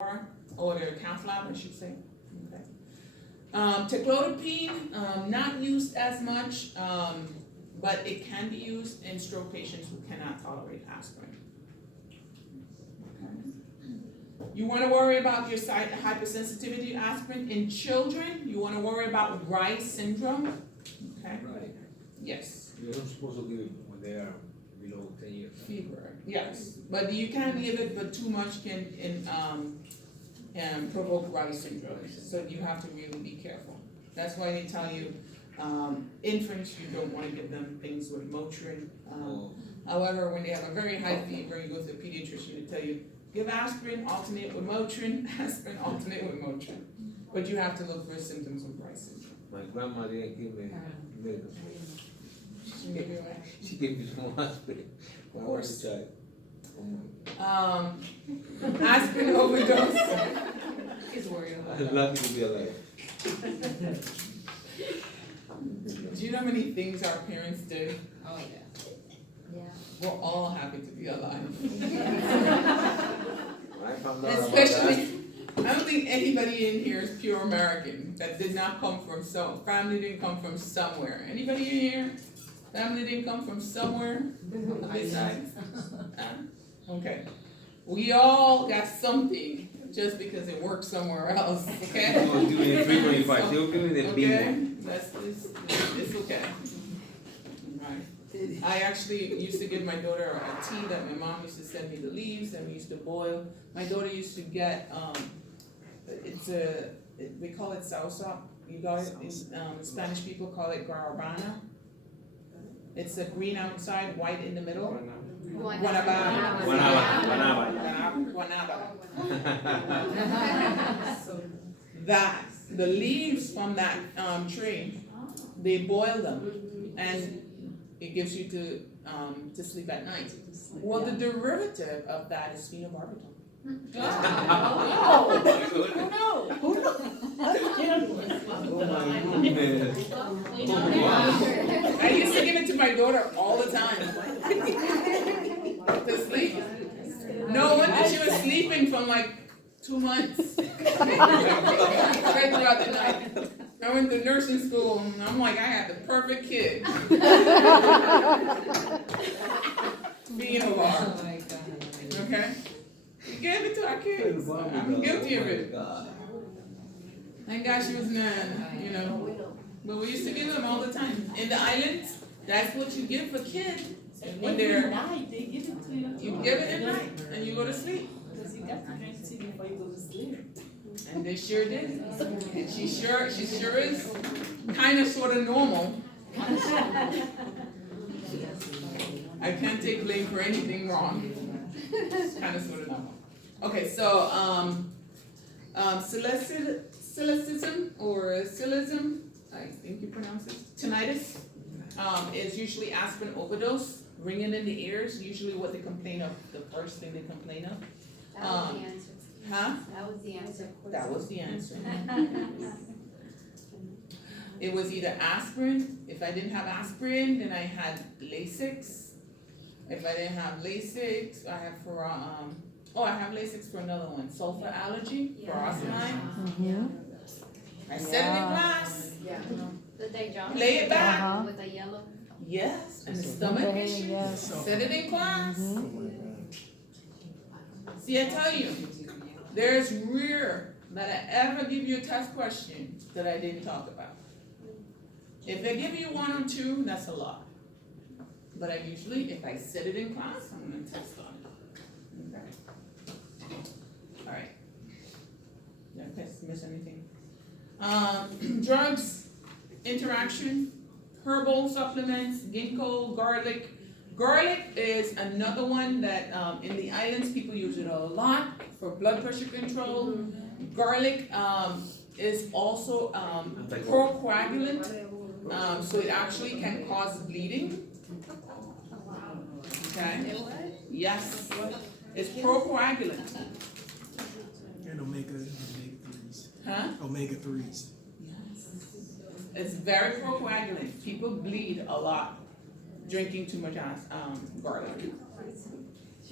or their cath lab, I should say. Okay. Teclodipine, not used as much, but it can be used in stroke patients who cannot tolerate aspirin. Okay. You want to worry about your hypersensitivity to aspirin in children. You want to worry about Reye syndrome. Okay. Right. Yes. You're not supposed to give it when they are below 10 years. Fever. Yes, but you can give it, but too much can provoke Reye syndrome. So you have to really be careful. That's why they tell you, infants, you don't want to give them things with Motrin. However, when they have a very high fever, you go to the pediatrician to tell you, give aspirin, alternate with Motrin, aspirin, alternate with Motrin. But you have to look for symptoms of Reye syndrome. My grandma didn't give me medical. She gave me some aspirin when I was a child. Aspirin overdose. He's worried about I'm that. lucky to be alive. Do you know how many things our parents did? Oh, yeah. Yeah. We're all happy to be alive. When I found out about Especially, that, I don't think anybody in here is pure American that did not come from family didn't come from somewhere. Anybody in here? Family didn't come from somewhere besides? Okay. We all got something just because it worked somewhere else, okay? they were giving it 325. They were giving it Okay, bingo. it's okay. Right. I actually used to give my daughter a tea that my mom used to send me the leaves and we used to boil. My daughter used to get, we call it salsa. You got it, Spanish people call it guarabana. It's a green outside, white in the middle. Guanabana. That, the leaves from that tree, they boil them and it gives you to sleep at night. Well, the derivative of that is phenobarbital. Oh, no. Who knows? Oh my goodness. I used to give it to my daughter all the time to sleep. No wonder she was sleeping from like 2 months. Right throughout the night. I went to nursing school and I'm like, I got the perfect kid. Phenobar. Oh, my God. Okay? We gave it to our kids. I'm guilty of it. Thank God she was none, you know. But we used to give them all the time. In the islands, that's what you give for kids. When they're, they give it to you. you give it at night and you go to sleep. Because you got to drink tea before you go to sleep. And they sure did. And she sure is kind of sort of normal. I can't take blame for anything wrong. It's kind of sort of normal. Okay, so silicism or silism, I think you pronounce it, tinnitus, is usually aspirin overdose, ringing in the ears, usually what they complain of, the first thing they complain of. That was the answer. Huh? That was the answer. That was the answer. It was either aspirin. If I didn't have aspirin, then I had Lasix. If I didn't have Lasix, I have I have Lasix for another one, sulfur allergy, furosemide. I set it in glass. Yeah. The digestion. Play it back. With the yellow. Yes, and the stomach issue. Set it in glass. See, I tell you, there's rare that I ever give you a test question that I didn't talk about. If I give you 1 or 2, that's a lot. But I usually, if I set it in class, I'm gonna test on it. Okay. All right. Did I miss anything? Drugs, interaction, herbal supplements, ginkgo, garlic. Garlic is another one that in the islands people use it a lot for blood pressure control. Garlic is also procoagulant, so it actually can cause bleeding. Okay. Yes. It's procoagulant. And omega-3s. Huh? Omega-3s. Yes. It's very procoagulant. People bleed a lot drinking too much garlic.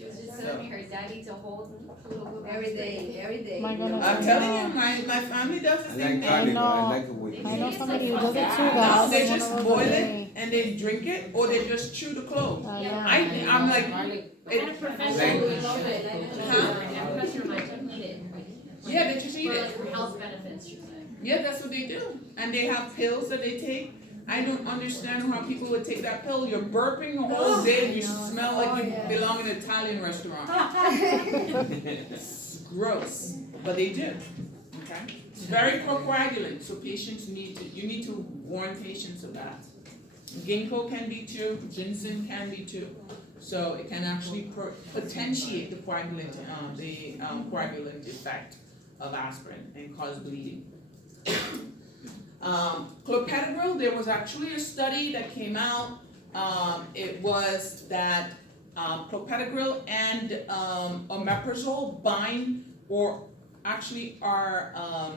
was just telling her daddy to hold a little bit. Every day, every day. My goodness. I'm telling you, my family does the I same like thing. garlic, know. I like the way. I know It's somebody who like does it too, that. the No, house they is one just of those boil that it and they drink it, or they just chew the clove. I'm like, Kind of professional. Like- Love it. Huh? And press your mind to eat it. Yeah, they just eat For it. like for health benefits, she said. Yeah, that's what they do. And they have pills that they take. I don't understand how people would take that pill. You're burping the whole day and you smell like you belong in an Italian restaurant. It's gross, but they do, okay? It's very procoagulant, so patients you need to warn patients of that. Ginkgo can be too, ginseng can be too. So it can actually potentiate the coagulant effect of aspirin and cause bleeding. Clopidogrel, there was actually a study that came out. It was that clopidogrel and omeprazole bind or actually are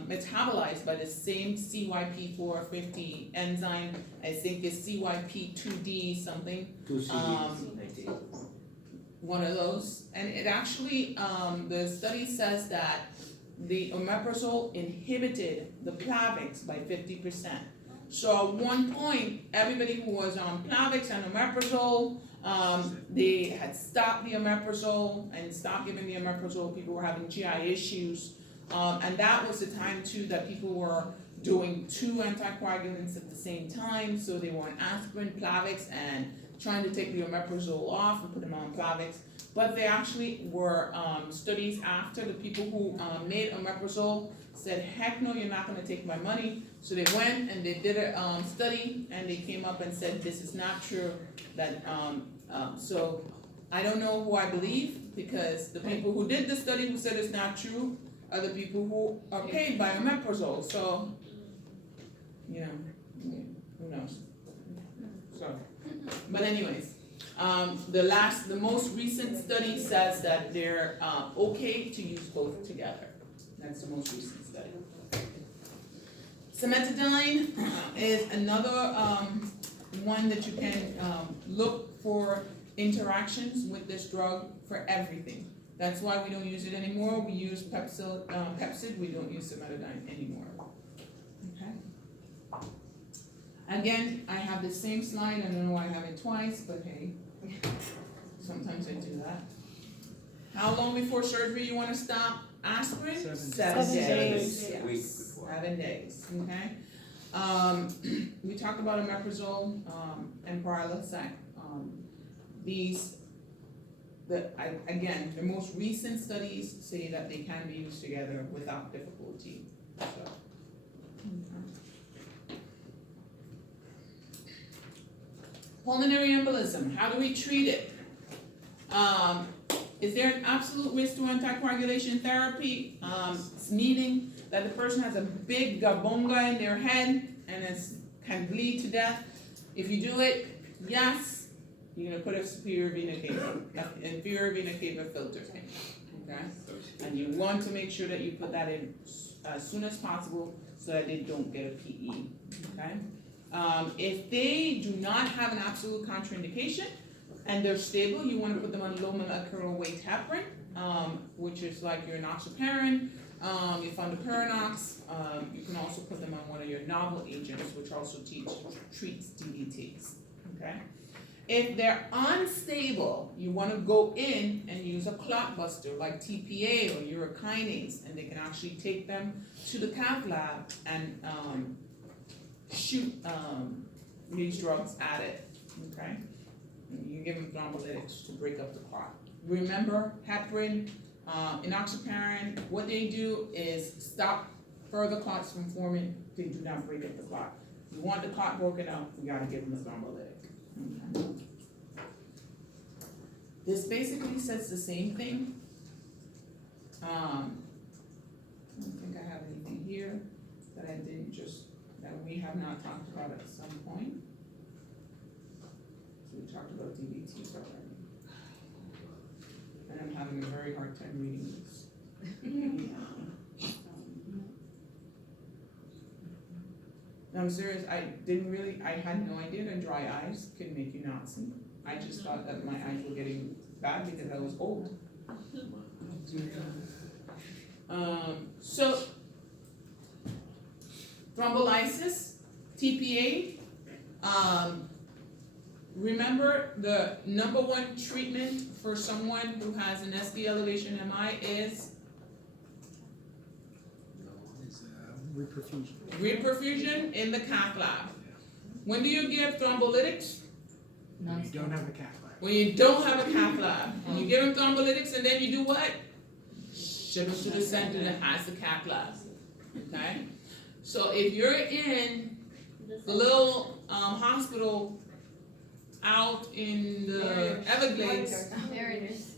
metabolized by the same CYP450 enzyme. I think it's CYP2D something. 2 CDs, I think. One of those, and it actually, the study says that the omeprazole inhibited the Plavix by 50%. So at one point, everybody who was on Plavix and omeprazole, they had stopped the omeprazole and stopped giving the omeprazole. People were having GI issues, and that was the time too that people were doing 2 anticoagulants at the same time. So they were on aspirin, Plavix, and trying to take the omeprazole off and put them on Plavix. But they actually were studies after the people who made omeprazole said, heck no, you're not gonna take my money. So they went and they did a study and they came up and said, this is not true. That so I don't know who I believe, because the people who did the study who said it's not true are the people who are paid by omeprazole. So, you know, who knows? So, but anyways. The most recent study says that they're okay to use both together. That's the most recent study. Cimetidine is another one that you can look for interactions with this drug for everything. That's why we don't use it anymore. We use Pepsid. We don't use cimetidine anymore. Okay. Again, I have the same slide. I don't know why I have it twice, but hey. Sometimes I do that. How long before surgery you want to stop aspirin? 7 days. A week Yes. before. 7 days. Okay. We talked about omeprazole and Prilosec. Again, the most recent studies say that they can be used together without difficulty. So. Pulmonary embolism, how do we treat it? Is there an absolute risk to anticoagulation therapy? Meaning that the person has a big gabonga in their head and can bleed to death. If you do it, yes, you're gonna put a inferior vena cava filter in, okay? And you want to make sure that you put that in as soon as possible so that they don't get a PE, okay? If they do not have an absolute contraindication and they're stable, you want to put them on low molecular weight heparin, which is like your enoxaparin, your fondaparinux. You can also put them on one of your novel agents, which also treats DVTs. Okay. If they're unstable, you want to go in and use a clot buster like TPA or urokinase, and they can actually take them to the cath lab and shoot these drugs at it, okay? You give them thrombolytics to break up the clot. Remember, heparin, enoxaparin, what they do is stop further clots from forming. They do not break up the clot. If you want the clot broken out, you gotta give them the thrombolytic. Okay. This basically says the same thing. I don't think I have anything here that I didn't that we have not talked about at some point. So we talked about DVTs already. And I'm having a very hard time reading this. No, I'm serious, I had no idea that dry eyes could make you not see. I just thought that my eyes were getting bad because I was old. So thrombolysis, TPA, remember the number one treatment for someone who has an SD elevation MI is Is, reperfusion. reperfusion in the cath lab. When do you give thrombolytics? When you don't have a cath lab. When you don't have a cath lab. And you give them thrombolytics and then you do what? Ship them to the center that has the cath lab. Okay? So if you're in the little hospital out in the Everglades, Mariners.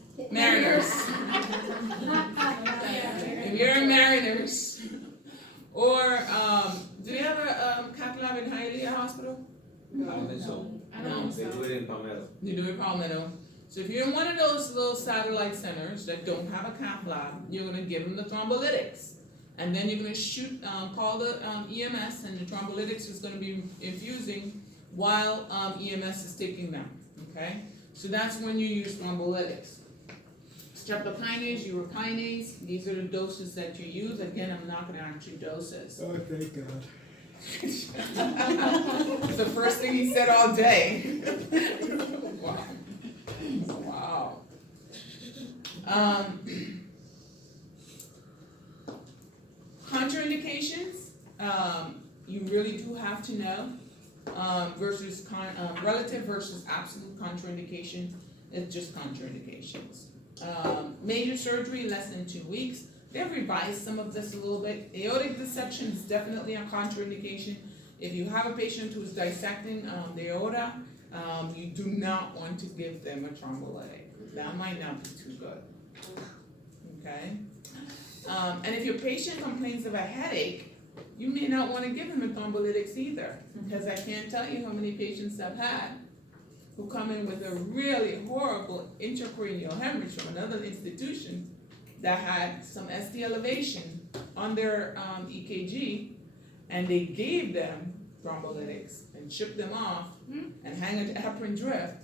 If you're in Mariners, or do you have a cath lab in Hialeah Hospital? I don't think so. I don't. They do it in Palmetto. You do it Palmetto. So if you're in one of those little satellite centers that don't have a cath lab, you're gonna give them the thrombolytics. And then you're gonna shoot, call the EMS, and the thrombolytics is gonna be infusing while EMS is taking them, okay? So that's when you use thrombolytics. Streptokinase, urokinase, these are the doses that you use. Again, I'm not gonna ask you doses. Oh, thank God. It's the first thing he said all day. Wow. Wow. Contraindications, you really do have to know, versus relative versus absolute contraindication, it's just contraindications. Major surgery, less than 2 weeks. They've revised some of this a little bit. Aortic dissection is definitely a contraindication. If you have a patient who's dissecting the aorta, you do not want to give them a thrombolytic. That might not be too good. Okay? And if your patient complains of a headache, you may not want to give him a thrombolytics either, because I can't tell you how many patients I've had who come in with a really horrible intracranial hemorrhage from another institution that had some SD elevation on their EKG, and they gave them thrombolytics and shipped them off and hang a heparin drift.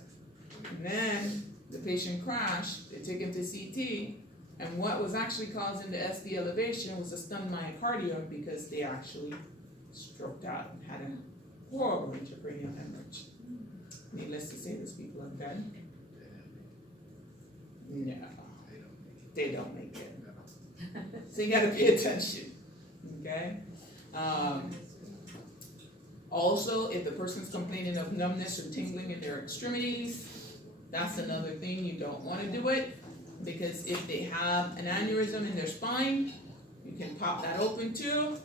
And then the patient crashed, they take him to CT, and what was actually causing the SD elevation was a stunned myocardium because they actually stroked out and had a horrible intracranial hemorrhage. Needless to say, those people are dead. No, they don't make it. So you gotta pay attention, okay? Also, if the person's complaining of numbness or tingling in their extremities, that's another thing, you don't wanna do it, because if they have an aneurysm in their spine, you can pop that open too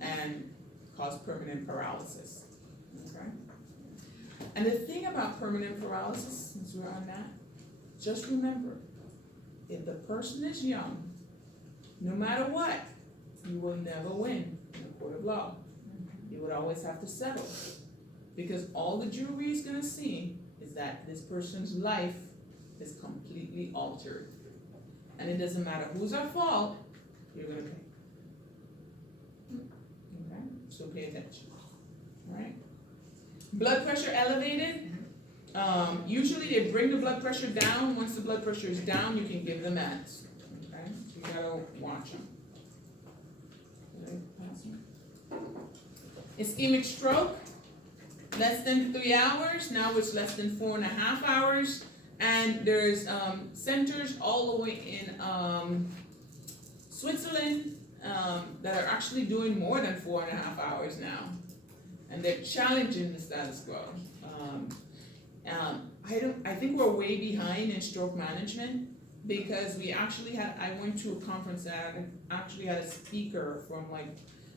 and cause permanent paralysis, okay? And the thing about permanent paralysis, since we're on that, just remember, if the person is young, no matter what, you will never win in a court of law. You would always have to settle, because all the jury is gonna see is that this person's life is completely altered. And it doesn't matter who's at fault, you're gonna pay. Okay, so pay attention, alright? Blood pressure elevated, usually they bring the blood pressure down. Once the blood pressure is down, you can give the meds, okay? So you gotta watch them. Ischemic stroke, less than 3 hours, now it's less than 4.5 hours. And there's centers all the way in Switzerland that are actually doing more than 4.5 hours now. And they're challenging the status quo. I think we're way behind in stroke management, because I went to a conference that actually had a speaker from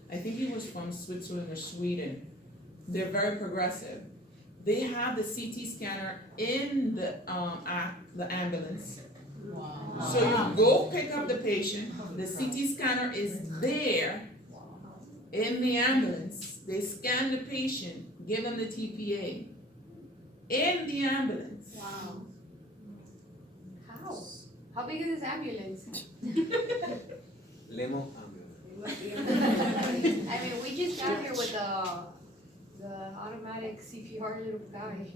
I think he was from Switzerland or Sweden. They're very progressive. They have the CT scanner in the ambulance. Wow. So you go pick up the patient, the CT scanner is there in the ambulance. They scan the patient, give them the TPA in the ambulance. Wow. How? How big is this ambulance? Lemo ambulance. I mean, we just got here with the automatic CPR little guy.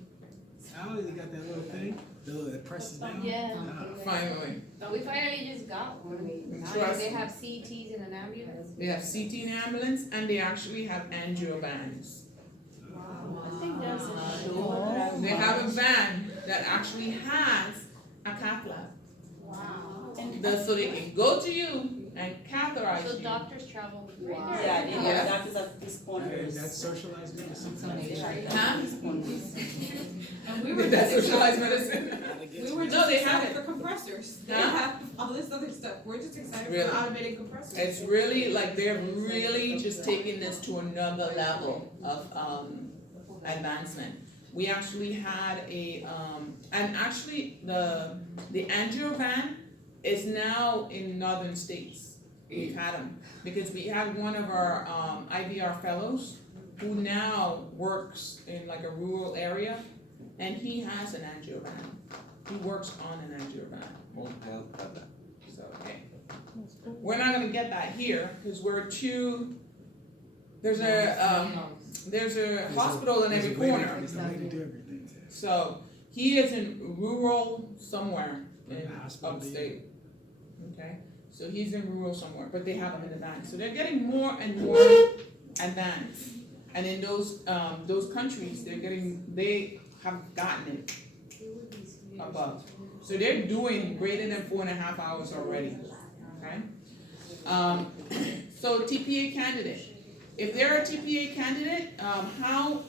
Oh, they got that little thing, that presses down. Yeah. Finally, We finally just got one. Now Trust they me. have CTs in an ambulance. they have CT in ambulance and they actually have angio vans. I think there's a They have a van that actually has a cath lab. Wow. So they can go to you and catheterize So you. doctors travel right Yeah, there. they Yeah. have doctors at these corners. That's socialized medicine. Huh? And we were That's just socialized excited. medicine. We were No, just they have excited it. for compressors. They Huh? have all this other stuff. We're just excited Really? for automated compressors. It's really like they're really just taking this to another level of advancement. We actually had and actually the angio van is now in northern states. We've had them because we had one of our IVR fellows who now works in like a rural area, and he has an angio van. He works on an angio van. Home health had that. So, okay. We're not gonna get that here, cause we're too, there's a hospital in every corner. There's a way to do everything. So, he is in rural somewhere in The hospital upstate. Okay, so he's in rural somewhere, but they have him in the van, so they're getting more and more advanced. And in those countries, they have gotten it above. So they're doing greater than 4.5 hours already, okay? So TPA candidate, if they're a TPA candidate, how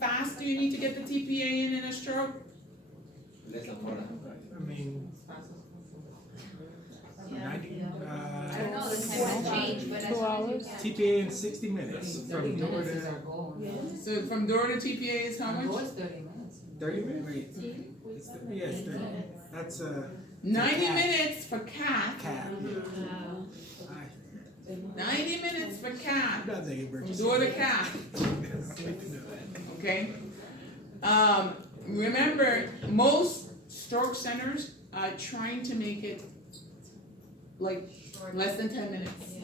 fast do you need to get the TPA in a stroke? Less than 4 hours. I mean, 90, I don't know, the time has changed, but as long as you can. TPA in 60 minutes from door to So from door to TPA is how much? 30 minutes. Wait, it's 30, yeah, it's 30. That's 90 minutes for cath. cat. 90 minutes for I'm cath. not thinking From emergency. door to cath. Okay? Remember, most stroke centers are trying to make it like less than 10 minutes.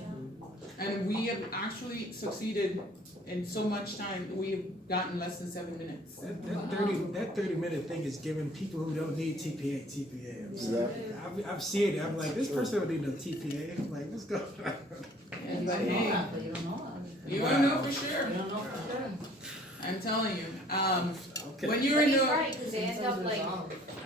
And we have actually succeeded in so much time, we've gotten less than 7 minutes. That 30-minute thing is giving people who don't need TPA. I've seen it. I'm like, this person don't need no TPA. I'm like, let's go. And but hey, you don't know for sure. I'm telling you, when you're But in he's the, right, cause they end up like,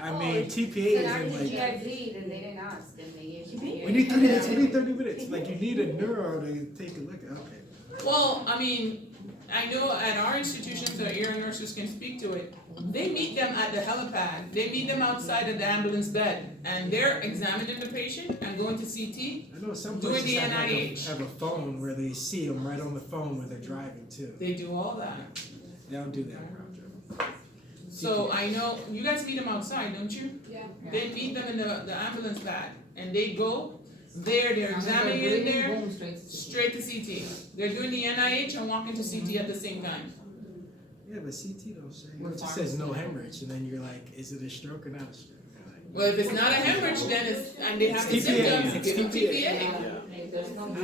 I mean, TPA so is after in the like, GI bleed, and they didn't ask, and they gave you. we need 30 minutes, we need 30 minutes. Like, you need a neuro to take a look at, okay. well, I mean, I know at our institutions, our ear nurses can speak to it. They meet them at the helipad, they meet them outside of the ambulance bed, and they're examining the patient and going to CT. I know some Doing places the have, like NIH. have a phone where they see them right on the phone when they're driving too. They do all that. They don't do that when I'm driving. So I know, you guys meet them outside, don't you? Yeah. They meet them in the ambulance pad, and they go, they're examining it there, straight to CT. They're doing the NIH and walking to CT at the same time. Yeah, but CT don't say. It just says no hemorrhage, and then you're like, is it a stroke or not a stroke? Well, if it's not a hemorrhage, then it's, and they have the It's TPA. symptoms, give them TPA.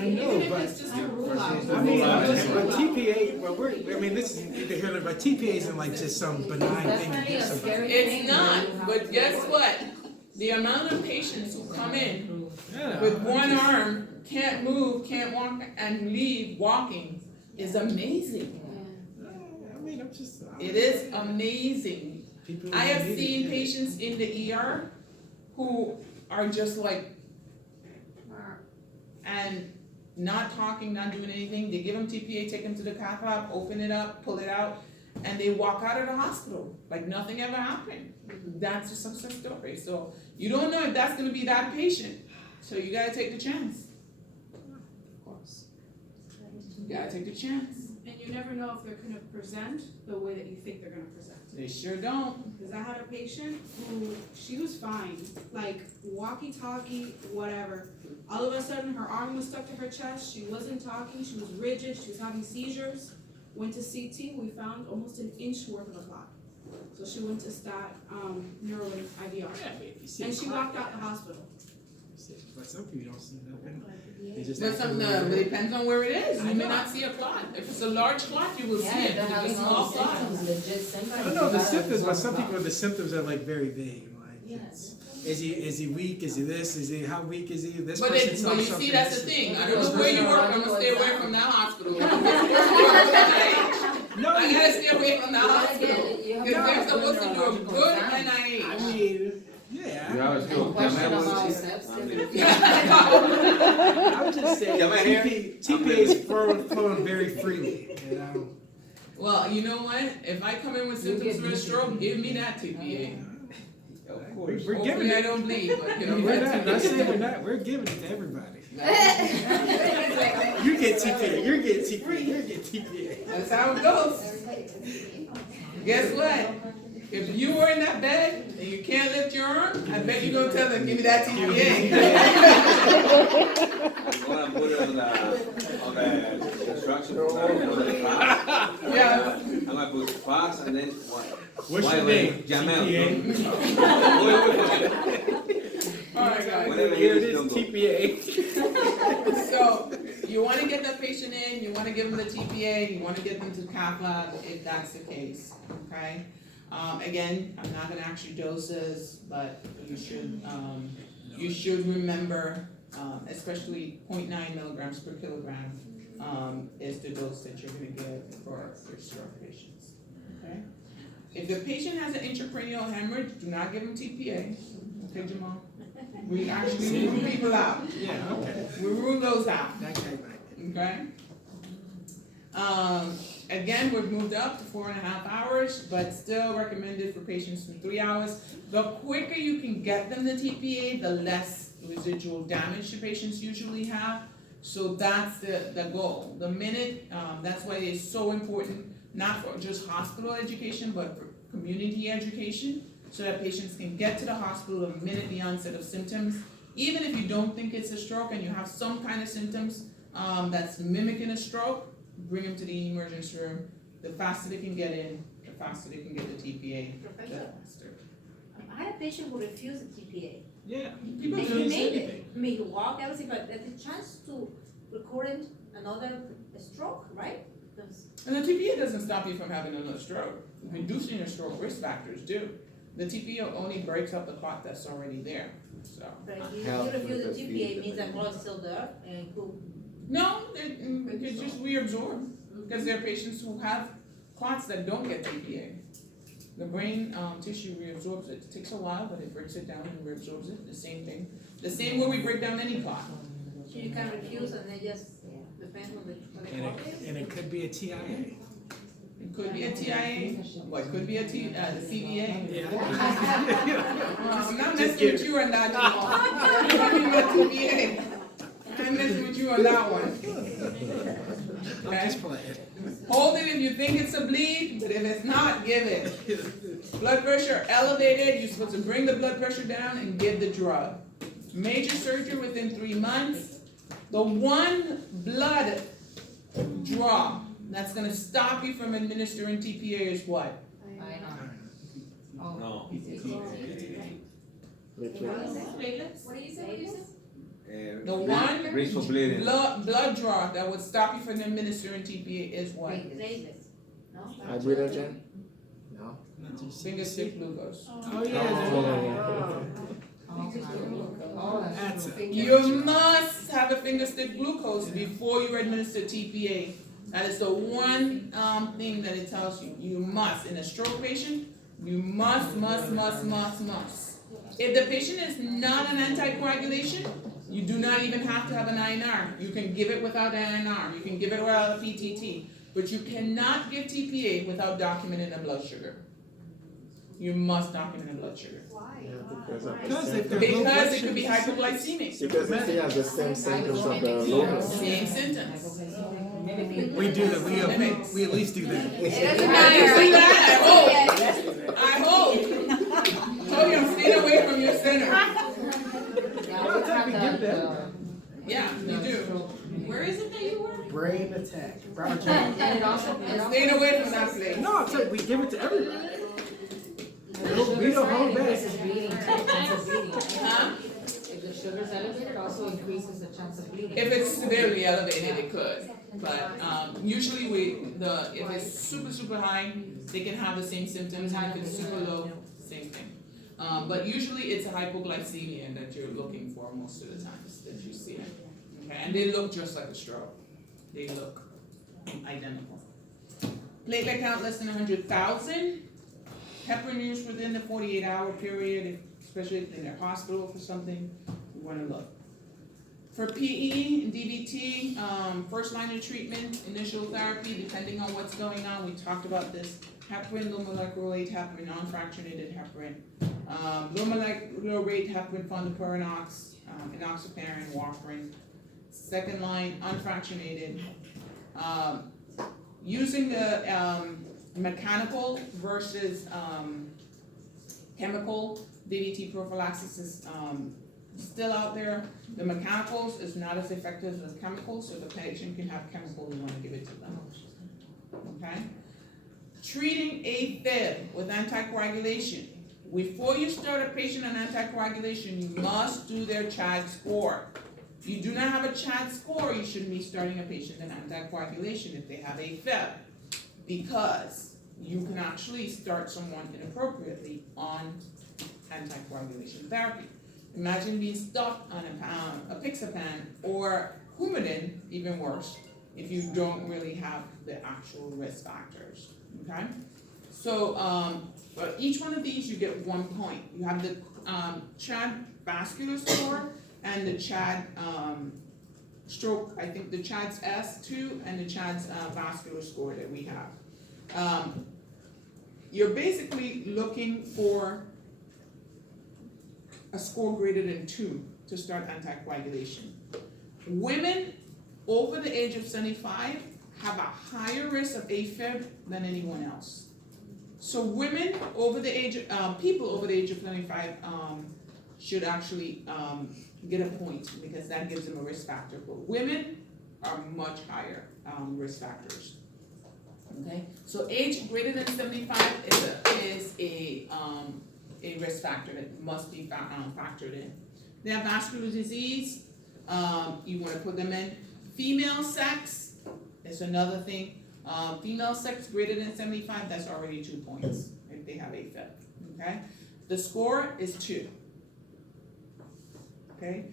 I know, but It's just a rule out. I mean, but TPA. Well, I mean, this is neither here nor there, but TPA isn't like just some benign thing to give somebody. It's not, but guess what? The amount of patients who come in Yeah, with one arm, can't move, can't walk, and leave walking is amazing. I mean, I'm just. It is amazing. People I have need it, seen yeah. patients in the ER who are just like, and not talking, not doing anything. They give them TPA, take them to the cath lab, open it up, pull it out, and they walk out of the hospital like nothing ever happened. That's a success story. So you don't know if that's gonna be that patient. So you gotta take the chance. Of course. You gotta take the chance. And you never know if they're gonna present the way that you think they're gonna present. They sure don't. Because I had a patient who, she was fine, like walkie-talkie, whatever. All of a sudden, her arm was stuck to her chest, she wasn't talking, she was rigid, she was having seizures. Went to CT, we found almost an inch worth of a clot. So she went to stat, neuro and IVR. Yeah, but if you see And a she clot, walked out the hospital. if you But some people don't see nothing. They just But act some, weird. it depends on where it is, I you may know. not see a clot, if it's a large clot, you will see Yeah, it, they're if it's having a all small the clot. symptoms, legit symptoms. I don't know the You gotta symptoms, but do some something. people, the symptoms are like very vague, like, Yes. it's, is he weak, is he this, is he, how weak is he, this But person it, saw but you something. see, that's the this- thing, I don't know where you work, I'm gonna stay away from that hospital. No, I gotta stay away from that You gotta hospital, get- you have because they're to supposed to do a neurological good exam. I NIH. mean, yeah. Ya ves que And question llamemos, about sí. sepsis. I'm just saying, Llama here. TPA is flowing very freely, you know. Well, you know what, if I come in with symptoms for a stroke, give me that TPA. Of course. We're giving Hopefully I it. don't bleed, but give No, me we're that not saying we're TPA. not, we're giving it to everybody. You get TPA, you're getting TPA, you're getting TPA. That's how it goes. Guess what? If you were in that bed and you can't lift your arm, I bet you're gonna tell them, give me that TPA. I'm gonna put it on the construction, Yeah. I'm gonna put fast and then what? What's your name? Jamel. Alright, guys. Whatever Here it it is, is, TPA. So, you wanna get the patient in, you wanna give them the TPA, you wanna get them to cath lab if that's the case, okay? Again, I'm not gonna ask you doses, but you should remember, especially 0.9 milligrams per kilogram, is the dose that you're gonna give for your stroke patients, okay? If the patient has an intracranial hemorrhage, do not give them TPA, okay, Jamal? We actually rule people out, Yeah, okay. we rule those out. That guy back. Okay? Again, we've moved up to 4.5 hours, but still recommended for patients from 3 hours. The quicker you can get them the TPA, the less residual damage the patients usually have. So that's the goal. The minute, that's why it's so important, not for just hospital education, but for community education, so that patients can get to the hospital the minute the onset of symptoms. Even if you don't think it's a stroke and you have some kind of symptoms that's mimicking a stroke, bring them to the emergency room. The faster they can get in, the faster they can get the TPA, the Professor, faster. I had a patient who refused the TPA. Yeah. People And do he this. made it. I mean, he walked, everything, but there's a chance to recurrent another stroke, right? Because And the TPA doesn't stop you from having another stroke. Reducing your stroke risk factors do. The TPA only breaks up the clot that's already there, so. but if you Help refuse with the the TPA, feed, means that maybe. blood is still there and it could. No, it just reabsorb, because there are patients who have clots that don't get TPA. The brain tissue reabsorbs it. It takes a while, but it breaks it down and reabsorbs it, the same thing. The same way we break down any clot. So you can refuse and then just depend on the quality. And it could be a TIA. It could be a TIA, what, could be a CVA. Yeah. I'm not messing with you on that, Jamal. It could be my TPA. I'm messing with you on that one. I'm Okay? just playing. Hold it if you think it's a bleed, but if it's not, give it. Blood pressure elevated, you're supposed to bring the blood pressure down and give the drug. Major surgery within 3 months. The one blood draw that's gonna stop you from administering TPA is what? No. What do you say? The one Risk for bleeding. blood draw that would stop you from administering TPA is what? Platelets. No? Hydrogen? No. Finger stick glucose. Oh, yeah. That's it. You must have a finger stick glucose before you administer TPA. That is the one thing that it tells you. You must, in a stroke patient, you must. If the patient is not an anticoagulation, you do not even have to have an INR. You can give it without an INR. You can give it without a PTT. But you cannot give TPA without documenting the blood sugar. You must document the blood sugar. Because if they're low Because blood it could be sugars- hypoglycemic. Because if they have the same symptoms of the lupus. Same symptoms. We do that, we at least do that. It doesn't I matter. see that, I hope. Told you I'm staying away from your center. Yeah, you do. Where is it that you work? Brain attack. Robert Jones. And it also, Staying away from that place. No, I'm saying we give it to everybody. We don't hold back. This is bleeding, it's a bleeding. Huh? If the sugar's elevated also increases the chance of bleeding. If it's severely elevated, it could, but, usually if it's super high, they can have the same symptoms, and if it's super low, same thing. But usually it's a hypoglycemia that you're looking for most of the times that you see. Okay, and they look just like a stroke. They look identical. Platelet count less than 100,000. Heparin use within the 48-hour period, especially if in their hospital for something, you wanna look. For PE and DVT, first line of treatment, initial therapy, depending on what's going on, we talked about this. Heparin, low molecular weight heparin, non-fractionated heparin. Low molecular weight heparin, fondaparinux, enoxaparin, warfarin. Second line, unfractionated. Using the mechanical versus chemical DVT prophylaxis is still out there. The mechanicals is not as effective as chemicals, so the patient can have chemical, we wanna give it to them. Okay? Treating AFib with anticoagulation. Before you start a patient on anticoagulation, you must do their CHAD score. If you do not have a CHAD score, you shouldn't be starting a patient on anticoagulation if they have AFib, because you can actually start someone inappropriately on anticoagulation therapy. Imagine being stuck on a pixapan or Coumadin, even worse, if you don't really have the actual risk factors, okay? So, for each one of these, you get 1 point. You have the CHAD vascular score and the CHAD stroke, I think the CHAD's S2 and the CHAD's vascular score that we have. You're basically looking for a score greater than 2 to start anticoagulation. Women over the age of 75 have a higher risk of AFib than anyone else. So women over the age, people over the age of 75 should actually get a point, because that gives them a risk factor. But women are much higher risk factors. Okay, so age greater than 75 is a risk factor that must be factored in. They have vascular disease, you want to put them in. Female sex is another thing. Female sex greater than 75, that's already 2 points if they have AFib. Okay, the score is 2. Okay,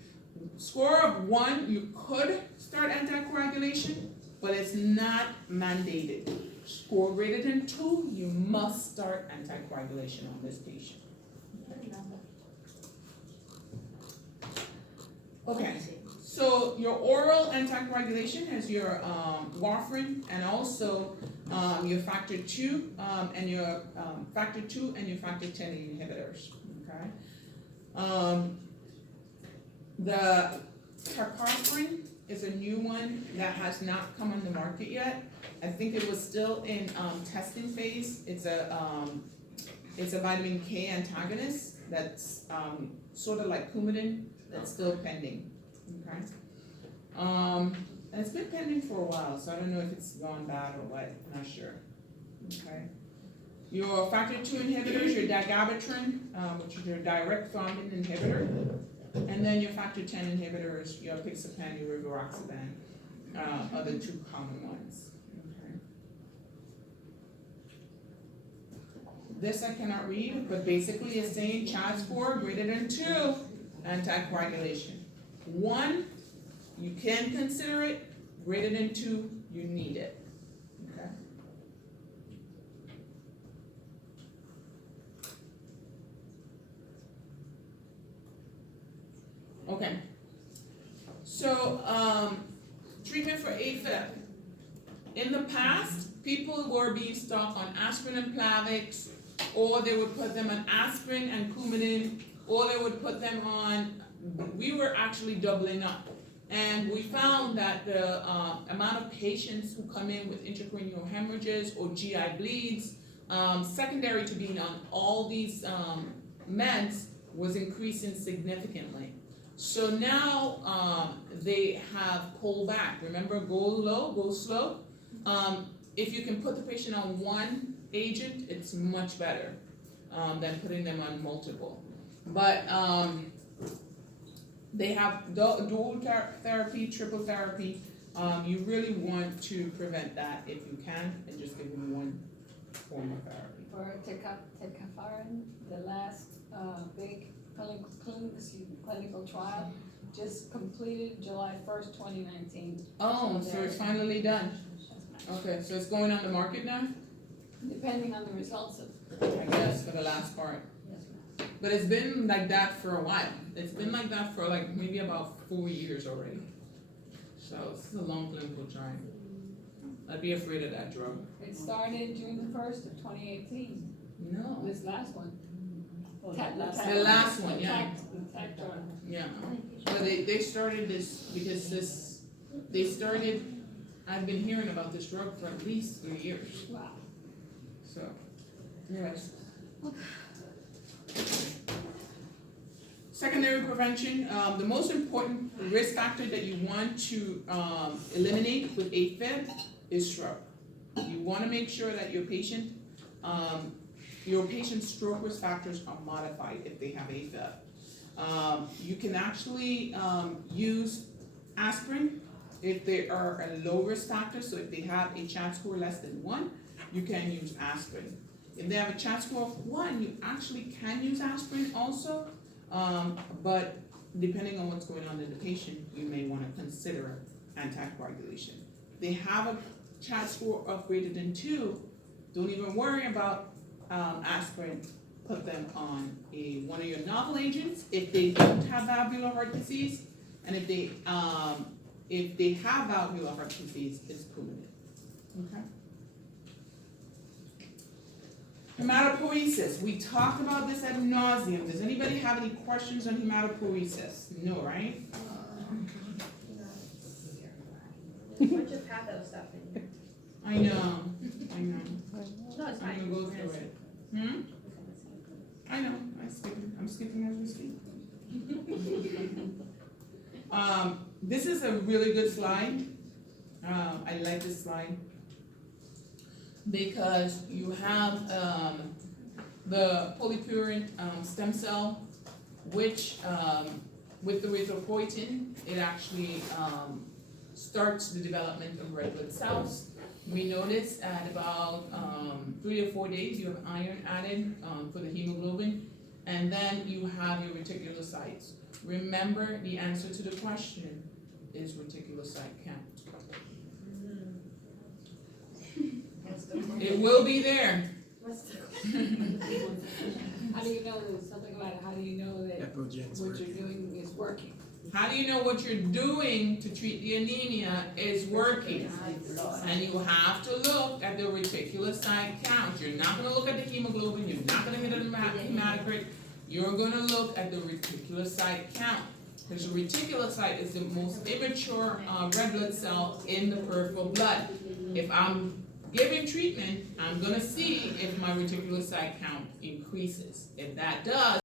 score of 1, you could start anticoagulation, but it's not mandated. Score greater than 2, you must start anticoagulation on this patient. Okay, so your oral anticoagulation has your warfarin and also your factor 2 and your factor 2 and your factor 10 inhibitors. Okay, the carparfrin is a new one that has not come on the market yet. I think it was still in testing phase. It's a vitamin K antagonist that's sort of like Coumadin, that's still pending. Okay, and it's been pending for a while, so I don't know if it's gone bad or what. I'm not sure. Okay, your factor 2 inhibitors, your dagabatrin, which is your direct thrombin inhibitor, and then your factor 10 inhibitors, your pixapan, your rivaroxaban, are the 2 common ones. Okay. This I cannot read, but basically it's saying CHAD score greater than 2, anticoagulation. 1, you can consider it. Greater than 2, you need it. Okay. Okay. So, treatment for AFib. In the past, people were being stuck on aspirin and Plavix, or they would put them on aspirin and Coumadin, or they would put them on. We were actually doubling up, and we found that the amount of patients who come in with intracranial hemorrhages or GI bleeds, secondary to being on all these meds, was increasing significantly. So now they have pulled back. Remember, go low, go slow. If you can put the patient on one agent, it's much better than putting them on multiple. But They have dual therapy, triple therapy. You really want to prevent that if you can, and just give them one form of therapy. For Tecafarin, the last big clinical trial just completed July 1st, 2019. Oh, so it's finally done. Okay, so it's going on the market now? Depending on the results of. I guess for the last part. But it's been like that for a while. It's been like that for like maybe about 4 years already. So this is a long clinical trial. I'd be afraid of that drug. It started June 1st of 2018, No. this last one. The last one, yeah. The tac drug. Yeah. But they started this because they started, I've been hearing about this drug for at least 3 years. Wow. So, yes. Secondary prevention, the most important risk factor that you want to eliminate with AFib is stroke. You want to make sure that your patient's stroke risk factors are modified if they have AFib. You can actually use aspirin if they are a low risk factor, so if they have a CHAD score less than 1, you can use aspirin. If they have a CHAD score of 1, you actually can use aspirin also, but depending on what's going on in the patient, you may want to consider anticoagulation. If they have a CHAD score of greater than 2, don't even worry about aspirin. Put them on one of your novel agents if they don't have valvular heart disease, and if they have valvular heart disease, it's Coumadin. Okay. Hematopoiesis. We talked about this ad nauseum. Does anybody have any questions on hematopoiesis? No, right? Bunch of patho stuff in here. I know. No, it's fine. I'm gonna go through it. I know. I'm skipping as we speak. This is a really good slide. I like this slide because you have the polypurine stem cell, which with the erythropoietin, it actually starts the development of red blood cells. We notice at about 3 or 4 days you have iron added for the hemoglobin, and then you have your reticulocytes. Remember, the answer to the question is reticulocyte count. It will be there. How do you know there's something about it? How do you know that Epogen's what working. you're doing is working? How do you know what you're doing to treat the anemia is working? And you have to look at the reticulocyte count. You're not gonna look at the hemoglobin, you're not gonna hit a hematocrit, you're gonna look at the reticulocyte count. Because the reticulocyte is the most immature red blood cell in the peripheral blood. If I'm giving treatment, I'm gonna see if my reticulocyte count increases. If that does,